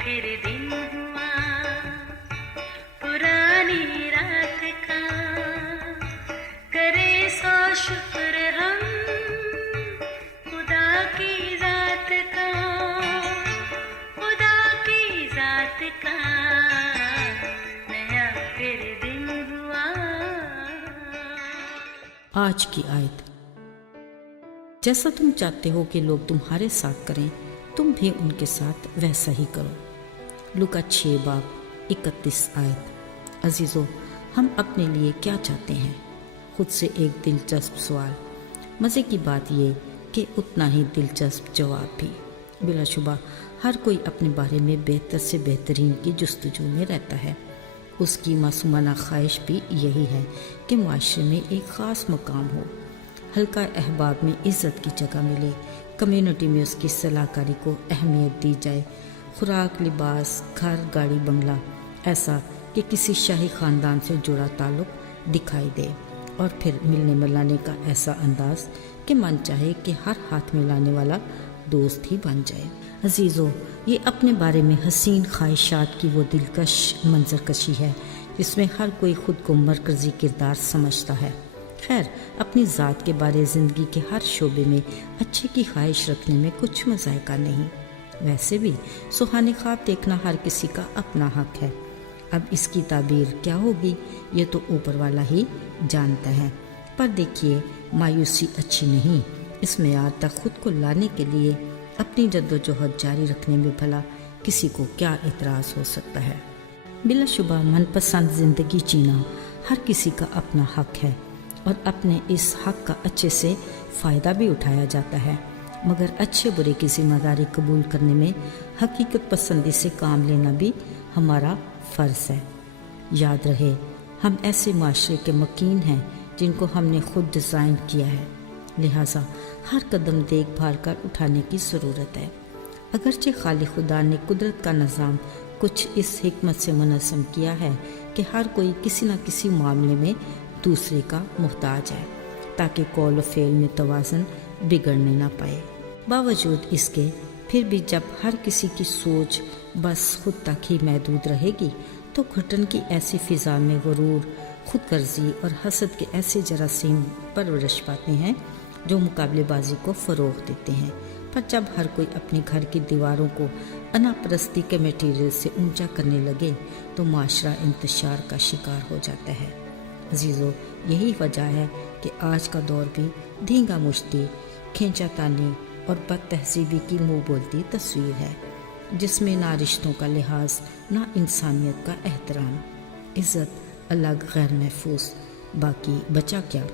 फिर दिन हुआ पुरानी रात का, करे सौ शुक्र हम खुदा की जात का, खुदा की जात का, नया फिर दिन हुआ। आज की आयत। जैसा तुम चाहते हो कि लोग तुम्हारे साथ करें, तुम भी उनके साथ वैसा ही करो। लूका 6:31 आयत। अजीज़ों, हम अपने लिए क्या चाहते हैं? खुद से एक दिलचस्प सवाल। मज़े की बात ये कि उतना ही दिलचस्प जवाब भी। बिलाशुबा हर कोई अपने बारे में बेहतर से बेहतरीन की जुस्तजू में रहता है। उसकी मासूमाना ख्वाहिश भी यही है कि माशरे में एक ख़ास मकाम हो, हल्का अहबाब में इज़्ज़त की जगह मिले, कम्युनिटी में उसकी सलाहकारी को अहमियत दी जाए, खुराक, लिबास, घर, गाड़ी, बंगला, ऐसा कि किसी शाही ख़ानदान से जुड़ा ताल्लुक़ दिखाई दे, और फिर मिलने मिलाने का ऐसा अंदाज़ कि मन चाहे कि हर हाथ मिलाने वाला दोस्त ही बन जाए। अजीज़ों, ये अपने बारे में हसीन ख्वाहिशात की वो दिलकश मंजरकशी है जिसमें हर कोई ख़ुद को मरकज़ी किरदार समझता है। खैर, अपनी ज़ात के बारे ज़िंदगी के हर शोबे में अच्छे की ख्वाहिश रखने में कुछ मज़ायका नहीं। वैसे भी सुहाने ख्वाब देखना हर किसी का अपना हक है। अब इसकी ताबीर क्या होगी ये तो ऊपर वाला ही जानता है। पर देखिए, मायूसी अच्छी नहीं। इस मेयार तक खुद को लाने के लिए अपनी जद्दोजहद जारी रखने में भला किसी को क्या एतराज़ हो सकता है। बिलाशुबा मनपसंद ज़िंदगी जीना हर किसी का अपना हक है और अपने इस हक का अच्छे से फ़ायदा भी उठाया जाता है, मगर अच्छे बुरे की ज़िम्मेदारी कबूल करने में हकीकत पसंदी से काम लेना भी हमारा फ़र्ज़ है। याद रहे, हम ऐसे माशरे के मकीन हैं जिनको हमने खुद डिज़ाइन किया है, लिहाजा हर कदम देखभाल कर उठाने की ज़रूरत है। अगरचे खाली खुदा ने कुदरत का निज़ाम कुछ इस हिकमत से मुनज़्ज़म किया है कि हर कोई किसी न किसी मामले में दूसरे का मोहताज है, ताकि कौल व फ़ेल में तवाज़ुन बिगड़ने ना पाए। बावजूद इसके फिर भी जब हर किसी की सोच बस खुद तक ही महदूद रहेगी, तो घुटन की ऐसी फ़िज़ा में गुरूर, खुदगर्जी और हसद के ऐसे जरासीम परवरिश पाते हैं जो मुकाबलेबाजी को फ़रोग़ देते हैं। पर जब हर कोई अपने घर की दीवारों को अनापरस्ती के मटीरियल से ऊंचा करने लगे तो माशरा इंतशार का शिकार हो जाता है। अजीज़ों, यही वजह है कि आज का दौर भी धींगा मुश्ती, खींचातानी और बदतहज़ीबी की मुँह बोलती तस्वीर है, जिसमें ना रिश्तों का लिहाज, ना इंसानियत का एहतराम। इज़्ज़त अलग गैर महफूज, बाकी बचा क्या?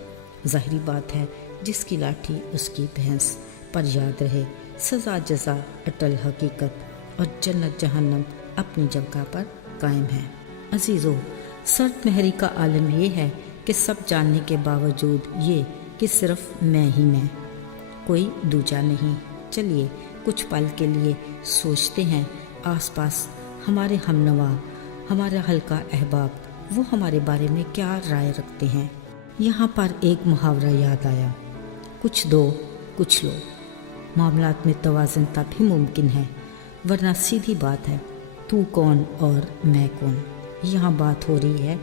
ज़ाहिरी बात है, जिसकी लाठी उसकी भैंस। पर याद रहे, सज़ा जज़ा अटल हकीकत और जन्नत जहन्नम अपनी जगह पर कायम है। अजीज़ों, सर्द महरी का आलम ये है कि सब जानने के बावजूद ये कि सिर्फ मैं ही मैं, कोई दूजा नहीं। चलिए कुछ पल के लिए सोचते हैं, आसपास हमारे हमनवा, हमारा हल्का अहबाब, वो हमारे बारे में क्या राय रखते हैं। यहाँ पर एक मुहावरा याद आया, कुछ दो कुछ लो। मामलात में तवाज़ुन तभी मुमकिन है, वरना सीधी बात है, तू कौन और मैं कौन। यहाँ बात हो रही है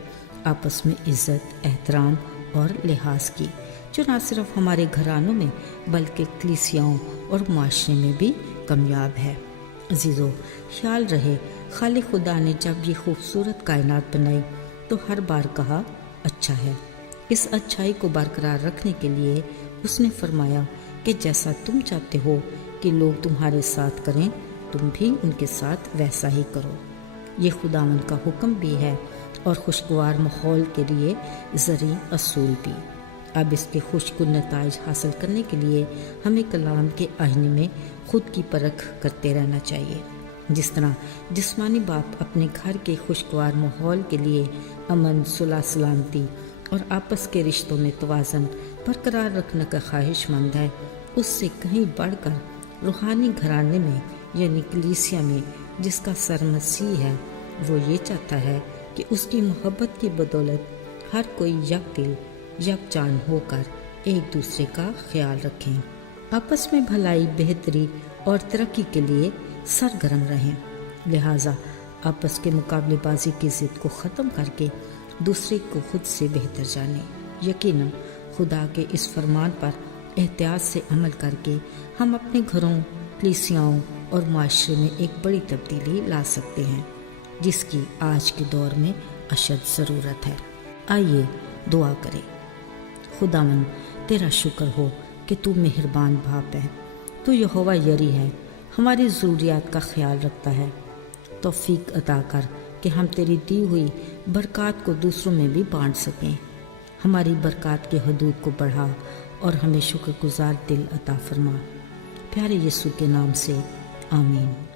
आपस में इज़्ज़त, एहतराम और लिहाज की, जो ना सिर्फ हमारे घरानों में बल्कि कलीसियाओं और माशरे में भी कामयाब है। अजीज़ों, ख्याल रहे, खाली खुदा ने जब ये खूबसूरत कायनात बनाई तो हर बार कहा अच्छा है। इस अच्छाई को बरकरार रखने के लिए उसने फरमाया कि जैसा तुम चाहते हो कि लोग तुम्हारे साथ करें, तुम भी उनके साथ वैसा ही करो। ये खुदावन का हुक्म भी है और खुशगवार माहौल के लिए ज़री असूल भी। अब इसके खुशकुन नताइज हासिल करने के लिए हमें कलाम के आईने में खुद की परख करते रहना चाहिए। जिस तरह जिस्मानी बाप अपने घर के खुशगवार माहौल के लिए अमन, सुलह सलामती और आपस के रिश्तों में तवाज़ुन बरकरार रखने का ख्वाहिशमंद है, उससे कहीं बढ़कर रूहानी घराने में यानी कलीसिया में जिसका सर मसीह है, वो ये चाहता है कि उसकी मोहब्बत की बदौलत हर कोई यक दिल यकजान होकर एक दूसरे का ख्याल रखें, आपस में भलाई, बेहतरी और तरक्की के लिए सरगर्म रहें। لہٰذا آپس کے مقابلے بازی کی ضد کو ختم کر کے دوسرے کو خود سے بہتر جانیں۔ یقیناً خدا کے اس فرمان پر احتیاط سے عمل کر کے ہم اپنے گھروں، کلیسیاؤں اور معاشرے میں ایک بڑی تبدیلی لا سکتے ہیں، جس کی آج کے دور میں اشد ضرورت ہے۔ آئیے دعا کریں۔ خداوند، تیرا شکر ہو کہ تو مہربان باپ ہے، تو یہوہ یری ہے، ہماری ضروریات کا خیال رکھتا ہے۔ توفیق عطا کر کہ ہم تیری دی ہوئی برکات کو دوسروں میں بھی بانٹ سکیں۔ ہماری برکات کے حدود کو بڑھا اور ہمیں شکر گزار دل عطا فرما۔ پیارے یسوع کے نام سے آمین۔